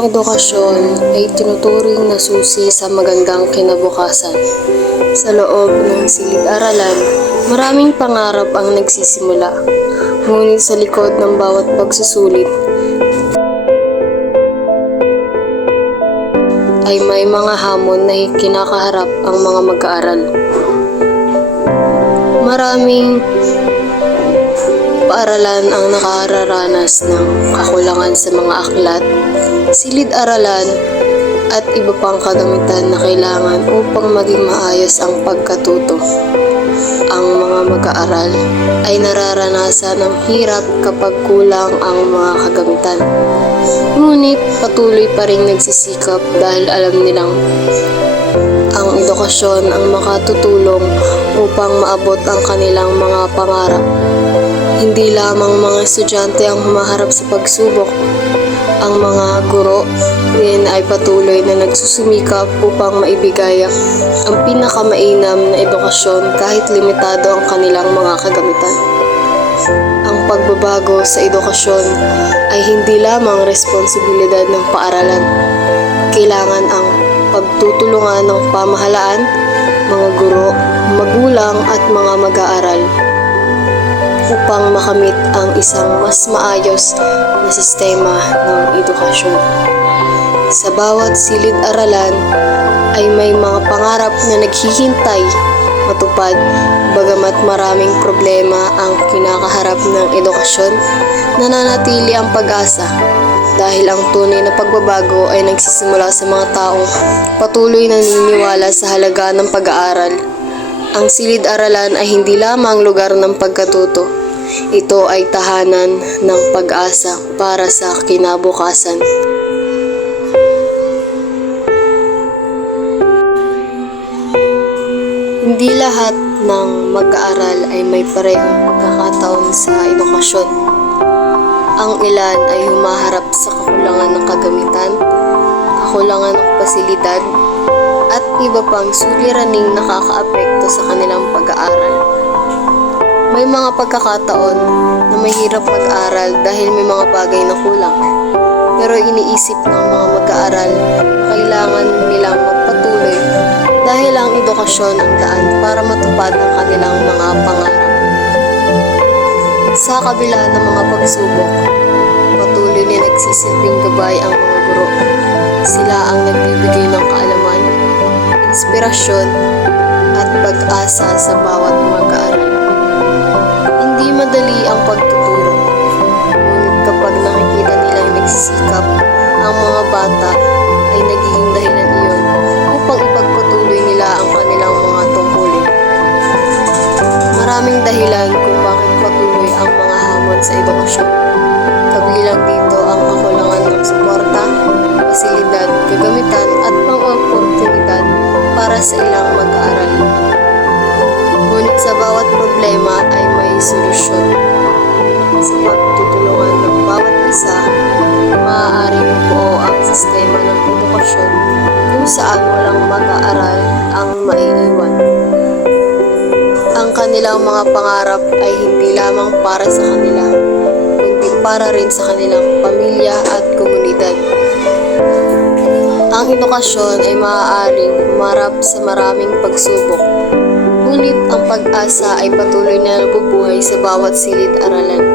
Ang edukasyon ay tinuturing na susi sa magandang kinabukasan. Sa loob ng silid-aralan, maraming pangarap ang nagsisimula. Ngunit sa likod ng bawat pagsusulit ay may mga hamon na kinakaharap ang mga mag-aaral. Maraming paaralan ang nakararanas ng kakulangan sa mga aklat, silid-aralan at iba pang kagamitan na kailangan upang maging maayos ang pagkatuto. Ang mga mag-aaral ay nararanasan ng hirap kapag kulang ang mga kagamitan. Ngunit patuloy pa rin nagsisikap dahil alam nilang ang edukasyon ang makatutulong upang maabot ang kanilang mga pangarap. Hindi lamang mga estudyante ang humaharap sa pagsubok. Ang mga guro din ay patuloy na nagsusumikap upang maibigay ang pinakamainam na edukasyon kahit limitado ang kanilang mga kagamitan. Ang pagbabago sa edukasyon ay hindi lamang responsibilidad ng paaralan. Kailangan ang pagtutulungan ng pamahalaan, mga guro, magulang at mga mag-aaral upang makamit ang isang mas maayos na sistema ng edukasyon. Sa bawat silid-aralan ay may mga pangarap na naghihintay matupad, bagamat maraming problema ang kinakaharap ng edukasyon, nananatili ang pag-asa dahil ang tunay na pagbabago ay nagsisimula sa mga taong patuloy na naniniwala sa halaga ng pag-aaral. Ang silid-aralan ay hindi lamang lugar ng pagkatuto. Ito ay tahanan ng pag-asa para sa kinabukasan. Hindi lahat ng mag-aaral ay may parehong pagkakataon sa edukasyon. Ang ilan ay humaharap sa kakulangan ng kagamitan, kakulangan ng pasilidad, at iba pang suliraning nakakaapekto sa kanilang pag-aaral. May mga pagkakataon na mahirap mag-aral dahil may mga bagay na kulang. Pero iniisip ng mga mag-aaral na kailangan nilang magpatuloy dahil ang edukasyon ang daan para matupad ang kanilang mga pangarap. Sa kabila ng mga pagsubok, patuloy na nagsisilbing gabay ang mga guro. Sila ang nagbibigay ng kaalaman, inspirasyon at pag-asa sa bawat mag-aaral. Hindi madali ang pagtuturo, ngunit kapag nakikita nilang nagsisikap, ang mga bata ay nagiging dahilan iyon upang ipagpatuloy nila ang kanilang mga tungkulin. Maraming dahilan kung bakit patuloy ang mga hamon sa edukasyon. Kabilang dito ang kakulangan ng suporta, pasilidad, kagamitan at pang-oportunidad para sa ilang mag-aaral. Ngunit sa bawat problema ay may solusyon. Sa pagtutulungan ng bawat isa, maaaring mabuo ang sistema ng edukasyon kung saan walang mag-aaral ang maiiwan. Ang kanilang mga pangarap ay hindi lamang para sa kanila, kundi para rin sa kanilang pamilya at komunidad. Ang edukasyon ay maaaring humarap sa maraming pagsubok. Ngunit ang pag-asa ay patuloy na nabubuhay sa bawat silid-aralan.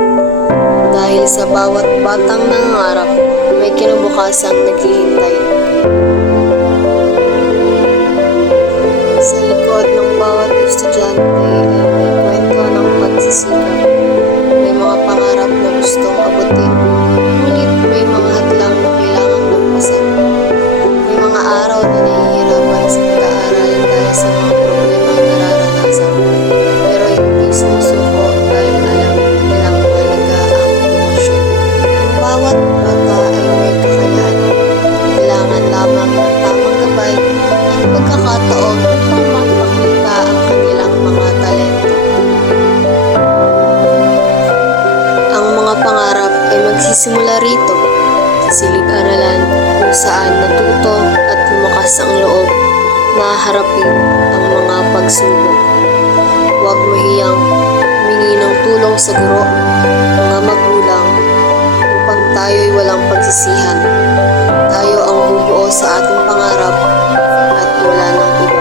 Dahil sa bawat batang nangangarap, may kinabukasang naghihintay. Sa likod ng bawat estudyante ay may kwento ng pagsisikap. May mga pangarap na gustong abutin, ngunit may mga hadlang na kailangan lampasan. May mga araw na nahihirapan sa pag-aaral dahil sa mga problema nararanasan, pero hindi sumusuko dahil alam nilang mahalaga ang edukasyon. Ang bawat bata ay may kakayahan, kailangan lamang ng tamang gabay at pagkakataon upang maipakita ang kanilang mga talento. Ang mga pangarap ay magsisimula rito, sa silid-aralan kung saan natuto at lumakas ang loob na harapin ang mga pagsubok. Huwag mahiyang humingi ng tulong sa guro, mga magulang, upang tayo'y walang pagsisihan. tayo ang bubuo sa ating pangarap at wala nang iba